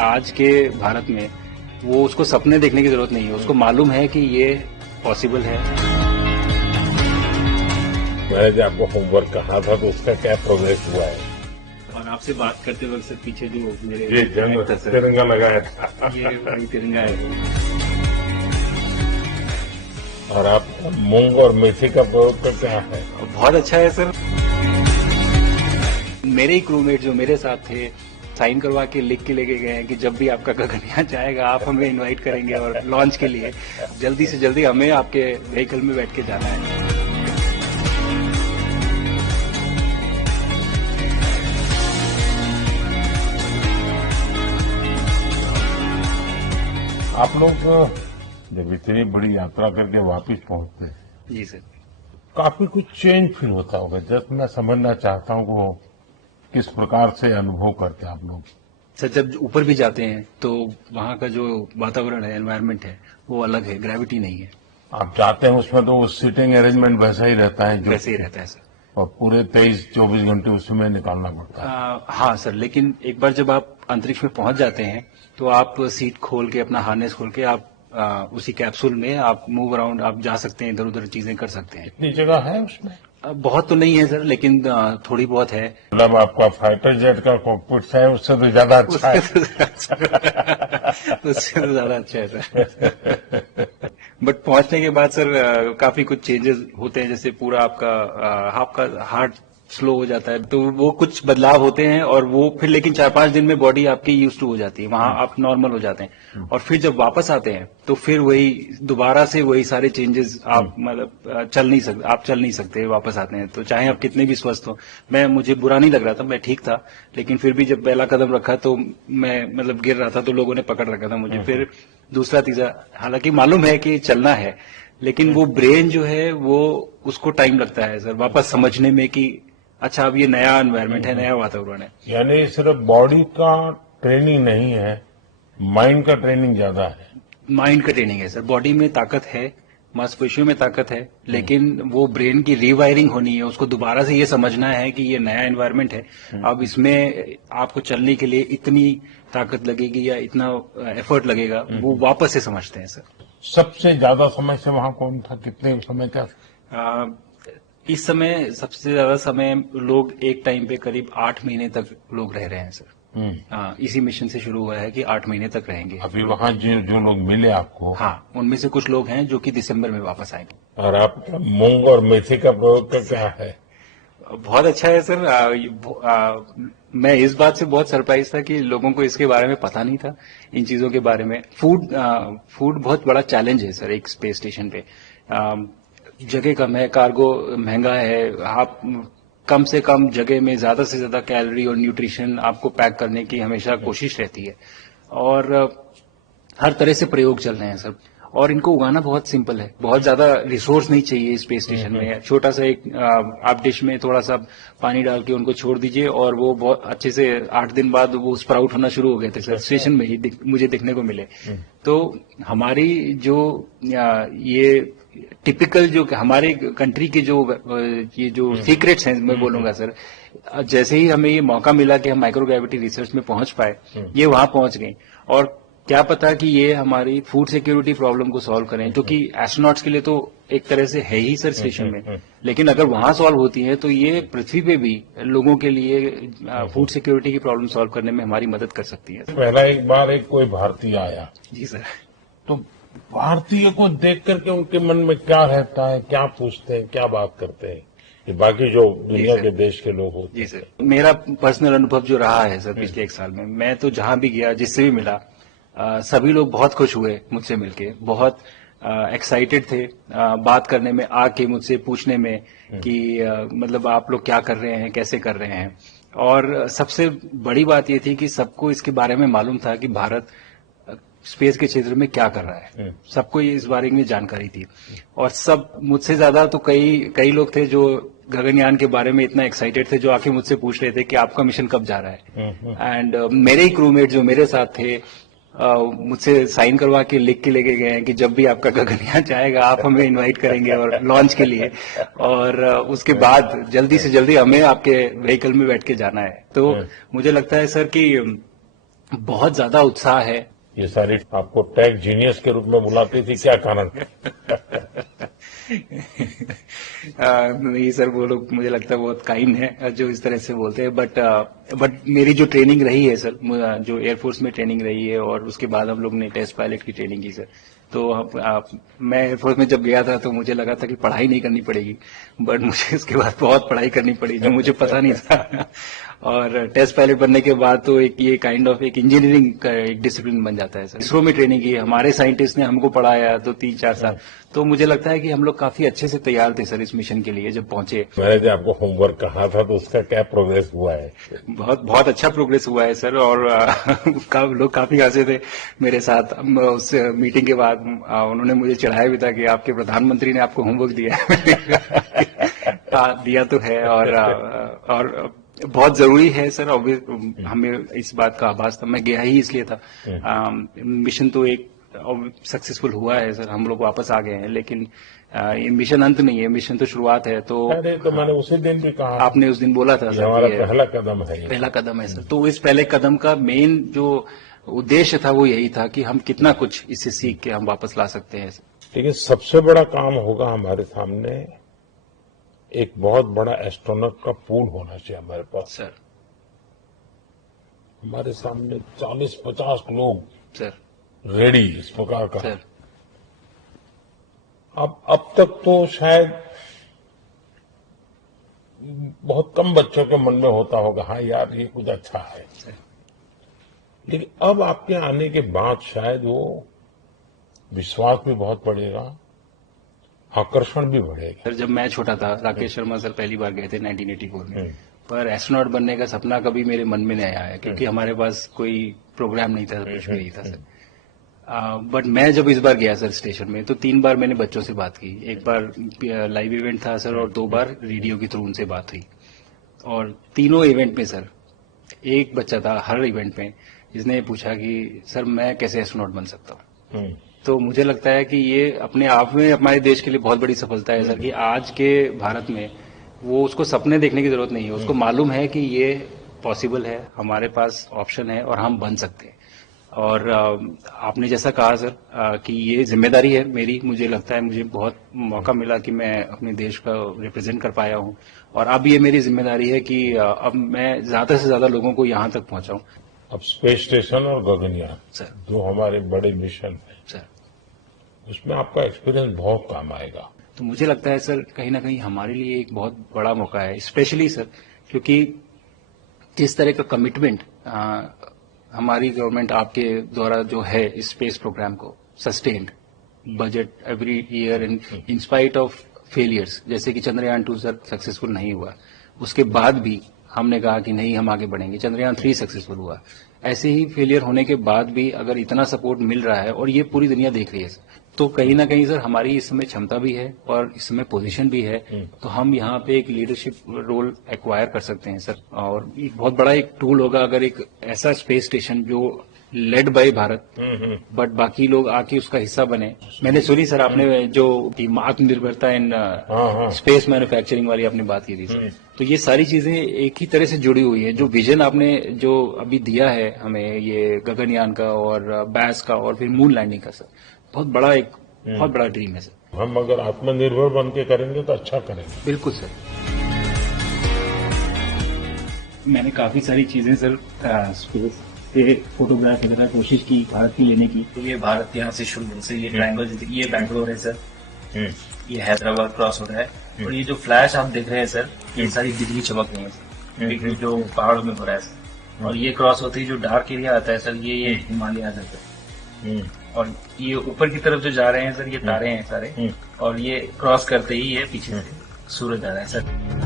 आज के भारत में वो उसको सपने देखने की जरूरत नहीं है, उसको मालूम है कि ये पॉसिबल है। मैंने जो आपको होमवर्क कहा था तो उसका क्या प्रोग्रेस हुआ है? और आपसे बात करते वक्त सर पीछे जो मेरे ये जंग तिरंगा लगाया था, ये वही तिरंगा है। और आप मूंग और मेथी का प्रयोग का क्या है? बहुत अच्छा है सर। मेरे ही क्रूमेट जो मेरे साथ थे साइन करवा के लिख के लेके गए हैं कि जब भी आपका गगनयान जाएगा आप हमें इनवाइट करेंगे और लॉन्च के लिए जल्दी से जल्दी हमें आपके व्हीकल में बैठ के जाना है। आप लोग जब इतनी बड़ी यात्रा करके वापस पहुंचते हैं, जी सर। काफी कुछ चेंज फील होता होगा। जब मैं समझना चाहता हूँ वो किस प्रकार से अनुभव करते हैं आप लोग? सर जब ऊपर भी जाते हैं तो वहाँ का जो वातावरण है, एनवायरनमेंट है, वो अलग है, ग्रेविटी नहीं है। आप जाते हैं उसमें तो वो सीटिंग अरेंजमेंट वैसा ही रहता है जो वैसे ही रहता है सर। और पूरे 23-24 घंटे उसमें निकालना पड़ता है। हाँ सर, लेकिन एक बार जब आप अंतरिक्ष में पहुंच जाते हैं तो आप सीट खोल के अपना हार्नेस खोल के आप उसी कैप्सूल में आप मूव अराउंड आप जा सकते हैं, इधर उधर चीजें कर सकते हैं। इतनी जगह है उसमें? बहुत तो नहीं है सर, लेकिन थोड़ी बहुत है। मतलब आपका फाइटर जेट का कॉकपिट है उससे तो ज्यादा अच्छा है। उससे तो ज्यादा अच्छा है सर। बट पहुंचने के बाद सर काफी कुछ चेंजेस होते हैं, जैसे पूरा आपका हार्ट स्लो हो जाता है, तो वो कुछ बदलाव होते हैं और वो फिर लेकिन 4-5 दिन में बॉडी आपकी यूज टू हो जाती है, वहां आप नॉर्मल हो जाते हैं। और फिर जब वापस आते हैं तो फिर वही दोबारा से वही सारे चेंजेस आप मतलब चल नहीं सकते वापस आते हैं, तो चाहे आप कितने भी स्वस्थ हो। मुझे बुरा नहीं लग रहा था, मैं ठीक था, लेकिन फिर भी जब पहला कदम रखा तो मैं मतलब गिर रहा था तो लोगों ने पकड़ रखा था मुझे। फिर दूसरा तीसरा, हालांकि मालूम है कि चलना है, लेकिन वो ब्रेन जो है वो उसको टाइम लगता है सर वापस समझने में कि अच्छा अब ये नया एनवायरनमेंट है, नया वातावरण है। यानी सिर्फ बॉडी का ट्रेनिंग नहीं है, माइंड का ट्रेनिंग ज्यादा है। माइंड का ट्रेनिंग है सर। बॉडी में ताकत है, मांसपेशियों में ताकत है, लेकिन वो ब्रेन की रीवायरिंग होनी है, उसको दोबारा से ये समझना है कि ये नया एनवायरनमेंट है, अब इसमें आपको चलने के लिए इतनी ताकत लगेगी या इतना एफर्ट लगेगा, वो वापस से समझते हैं सर। सबसे ज्यादा समय से वहां कौन था? कितने समय का? इस समय सबसे ज्यादा समय लोग एक टाइम पे करीब 8 महीने तक लोग रह रहे हैं सर। इसी मिशन से शुरू हुआ है कि 8 महीने तक रहेंगे। अभी वहाँ जो लोग मिले आपको? हाँ, उनमें से कुछ लोग हैं जो कि दिसंबर में वापस आएंगे। और आप मूंग और मेथी का प्रयोग का क्या है? बहुत अच्छा है सर। मैं इस बात से बहुत सरप्राइज था कि लोगों को इसके बारे में पता नहीं था, इन चीजों के बारे में। फूड बहुत बड़ा चैलेंज है सर एक स्पेस स्टेशन पे। जगह कम है, कार्गो महंगा है, आप कम से कम जगह में ज्यादा से ज्यादा कैलोरी और न्यूट्रिशन आपको पैक करने की हमेशा कोशिश रहती है, और हर तरह से प्रयोग चल रहे हैं सर। और इनको उगाना बहुत सिंपल है, बहुत ज्यादा रिसोर्स नहीं चाहिए स्पेस स्टेशन में। छोटा सा एक आप डिश में थोड़ा सा पानी डाल के उनको छोड़ दीजिए और वो बहुत अच्छे से 8 दिन बाद वो स्प्राउट होना शुरू हो गए थे सर, स्टेशन में ही मुझे देखने को मिले। तो हमारी जो ये टिपिकल जो हमारे कंट्री के जो ये जो सीक्रेट्स हैं मैं बोलूंगा सर, जैसे ही हमें ये मौका मिला कि हम माइक्रोग्रेविटी रिसर्च में पहुंच पाए, ये वहां पहुंच गए। और क्या पता कि ये हमारी फूड सिक्योरिटी प्रॉब्लम को सॉल्व करें, जो कि एस्ट्रोनॉट्स के लिए तो एक तरह से है ही सर स्टेशन में, लेकिन अगर वहां सॉल्व होती है तो ये पृथ्वी पे भी लोगों के लिए फूड सिक्योरिटी की प्रॉब्लम सॉल्व करने में हमारी मदद कर सकती है। पहला एक बार कोई भारतीय आया, जी सर, तो भारतीय को देख करके उनके मन में क्या रहता है, क्या पूछते हैं, क्या बात करते हैं, ये बाकी जो दुनिया के देश के लोग होते हैं? जी सर, मेरा पर्सनल अनुभव जो रहा है सर पिछले 1 साल में, मैं तो जहां भी गया जिससे भी मिला, सभी लोग बहुत खुश हुए मुझसे मिलके, बहुत एक्साइटेड थे बात करने में, आके मुझसे पूछने में कि मतलब आप लोग क्या कर रहे हैं, कैसे कर रहे हैं। और सबसे बड़ी बात ये थी कि सबको इसके बारे में मालूम था कि भारत स्पेस के क्षेत्र में क्या कर रहा है, सबको इस बारे में जानकारी थी। और सब मुझसे ज्यादा तो कई लोग थे जो गगनयान के बारे में इतना एक्साइटेड थे, जो आके मुझसे पूछ रहे थे कि आपका मिशन कब जा रहा है। एंड मेरे ही क्रूमेट जो मेरे साथ थे मुझसे साइन करवा के लिख के लेके गए हैं कि जब भी आपका गगनयान जाएगा आप हमें इनवाइट करेंगे और लॉन्च के लिए, और उसके बाद जल्दी से जल्दी हमें आपके व्हीकल में बैठ के जाना है। तो मुझे लगता है सर कि बहुत ज्यादा उत्साह है। ये सारी आपको टेक जीनियस के रूप में बुलाती थी, क्या कारण? नहीं सर, वो लोग मुझे लगता है बहुत काइंड है जो इस तरह से बोलते हैं, बट मेरी जो ट्रेनिंग रही है सर, जो एयरफोर्स में ट्रेनिंग रही है और उसके बाद हम लोग ने टेस्ट पायलट की ट्रेनिंग की सर। तो मैं एयरफोर्स में जब गया था तो मुझे लगा था कि पढ़ाई नहीं करनी पड़ेगी, बट मुझे इसके बाद बहुत पढ़ाई करनी पड़ी जो मुझे पता नहीं था। और टेस्ट पायलट बनने के बाद तो एक ये काइंड ऑफ एक इंजीनियरिंग का एक डिसिप्लिन बन जाता है सर। इसरो में ट्रेनिंग की, हमारे साइंटिस्ट ने हमको पढ़ाया तो 3-4 साल। तो मुझे लगता है कि हम लोग काफी अच्छे से तैयार थे सर इस मिशन के लिए जब पहुंचे। मैंने जो आपको होमवर्क कहा था तो उसका क्या प्रोग्रेस हुआ है? बहुत बहुत अच्छा प्रोग्रेस हुआ है सर, और लोग काफी हंसे थे मेरे साथ। उस मीटिंग के बाद उन्होंने मुझे चढ़ाया भी था कि आपके प्रधानमंत्री ने आपको होमवर्क दिया है। दिया तो है, और बहुत जरूरी है सर। हमें इस बात का आभास था, मैं गया ही इसलिए था। मिशन तो एक सक्सेसफुल हुआ है सर, हम लोग वापस आ गए हैं, लेकिन ये मिशन अंत नहीं है, मिशन तो शुरुआत है। तो अरे तो मैंने उसी दिन भी कहा, आपने उस दिन बोला था सर, हमारा ये पहला कदम है, पहला कदम है सर। तो इस पहले कदम का मेन जो उद्देश्य था वो यही था कि हम कितना कुछ इससे सीख के हम वापस ला सकते हैं। लेकिन सबसे बड़ा काम होगा हमारे सामने, एक बहुत बड़ा एस्ट्रोनॉट का पूल होना चाहिए हमारे पास सर। हमारे सामने 40-50 लोग सर रेडी इस प्रकार का। सर अब तक तो शायद बहुत कम बच्चों के मन में होता होगा, हाँ यार ये कुछ अच्छा है, लेकिन अब आपके आने के बाद शायद वो विश्वास भी बहुत बढ़ेगा, आकर्षण भी बढ़ेगा। सर, जब मैं छोटा था, राकेश शर्मा सर पहली बार गए थे 1984 में, पर एस्ट्रोनॉट बनने का सपना कभी मेरे मन में नहीं आया क्योंकि हमारे पास कोई प्रोग्राम नहीं था, कुछ भी नहीं था सर। बट मैं जब इस बार गया सर स्टेशन में, तो 3 बार मैंने बच्चों से बात की। एक बार लाइव इवेंट था सर, और 2 बार रेडियो के थ्रू उनसे बात हुई। और तीनों इवेंट में सर एक बच्चा था हर इवेंट में जिसने पूछा कि सर मैं कैसे एस्ट्रोनॉट बन सकता हूँ। तो मुझे लगता है कि ये अपने आप में हमारे देश के लिए बहुत बड़ी सफलता है सर, कि आज के भारत में वो उसको सपने देखने की जरूरत नहीं है, उसको मालूम है कि ये पॉसिबल है, हमारे पास ऑप्शन है और हम बन सकते हैं। और आपने जैसा कहा सर कि ये जिम्मेदारी है मेरी, मुझे लगता है मुझे बहुत मौका मिला कि मैं अपने देश का रिप्रेजेंट कर पाया हूँ, और अब ये मेरी जिम्मेदारी है कि अब मैं ज्यादा से ज्यादा लोगों को यहाँ तक पहुंचाऊं। अब स्पेस स्टेशन और गगनयान सर, जो हमारे बड़े मिशन है सर, उसमें आपका एक्सपीरियंस बहुत काम आएगा। तो मुझे लगता है सर कहीं ना कहीं हमारे लिए एक बहुत बड़ा मौका है, स्पेशली सर क्योंकि जिस तरह का कमिटमेंट हमारी गवर्नमेंट आपके द्वारा जो है इस स्पेस प्रोग्राम को sustained budget every year in spite of failures, जैसे कि चंद्रयान 2 सर सक्सेसफुल नहीं हुआ, उसके बाद भी हमने कहा कि नहीं हम आगे बढ़ेंगे, चंद्रयान 3 सक्सेसफुल हुआ। ऐसे ही फेलियर होने के बाद भी अगर इतना सपोर्ट मिल रहा है और ये पूरी दुनिया देख रही है सर, तो कहीं ना कहीं सर हमारी इस समय क्षमता भी है और इस समय पोजीशन भी है, तो हम यहाँ पे एक लीडरशिप रोल एक्वायर कर सकते हैं सर। और एक बहुत बड़ा एक टूल होगा अगर एक ऐसा स्पेस स्टेशन जो लेड बाय भारत बट बाकी लोग आके उसका हिस्सा बने। मैंने सुनी सर आपने जो आत्मनिर्भरता इन स्पेस मैन्युफैक्चरिंग वाली आपने बात की थी सर, तो ये सारी चीजें एक ही तरह से जुड़ी हुई है। जो विजन आपने जो अभी दिया है हमें, ये गगनयान का और बैस का और फिर मून लैंडिंग का सर, बहुत बड़ा ड्रीम है सर। हम अगर आत्मनिर्भर बन के करेंगे तो अच्छा करेंगे। बिल्कुल सर। मैंने काफी सारी चीजें सर स्पेस से फोटोग्राफ वगैरह कोशिश की भारत की लेने की। तो ये भारत यहाँ से शुरू से ये ट्रायंगल, ये बैंगलोर है सर, ये हैदराबाद क्रॉस हो रहा है, और ये जो फ्लैश आप देख रहे हैं सर, ये सारी बिजली चमक रही है सर, जो पहाड़ों में हो रहा है सर। और ये क्रॉस होते ही जो डार्क एरिया आता है सर, ये हिमालय आ जाता है। और ये ऊपर की तरफ जो जा रहे हैं सर, ये तारे हैं सारे, और ये क्रॉस करते ही ये पीछे से सूरज आ रहा है सर।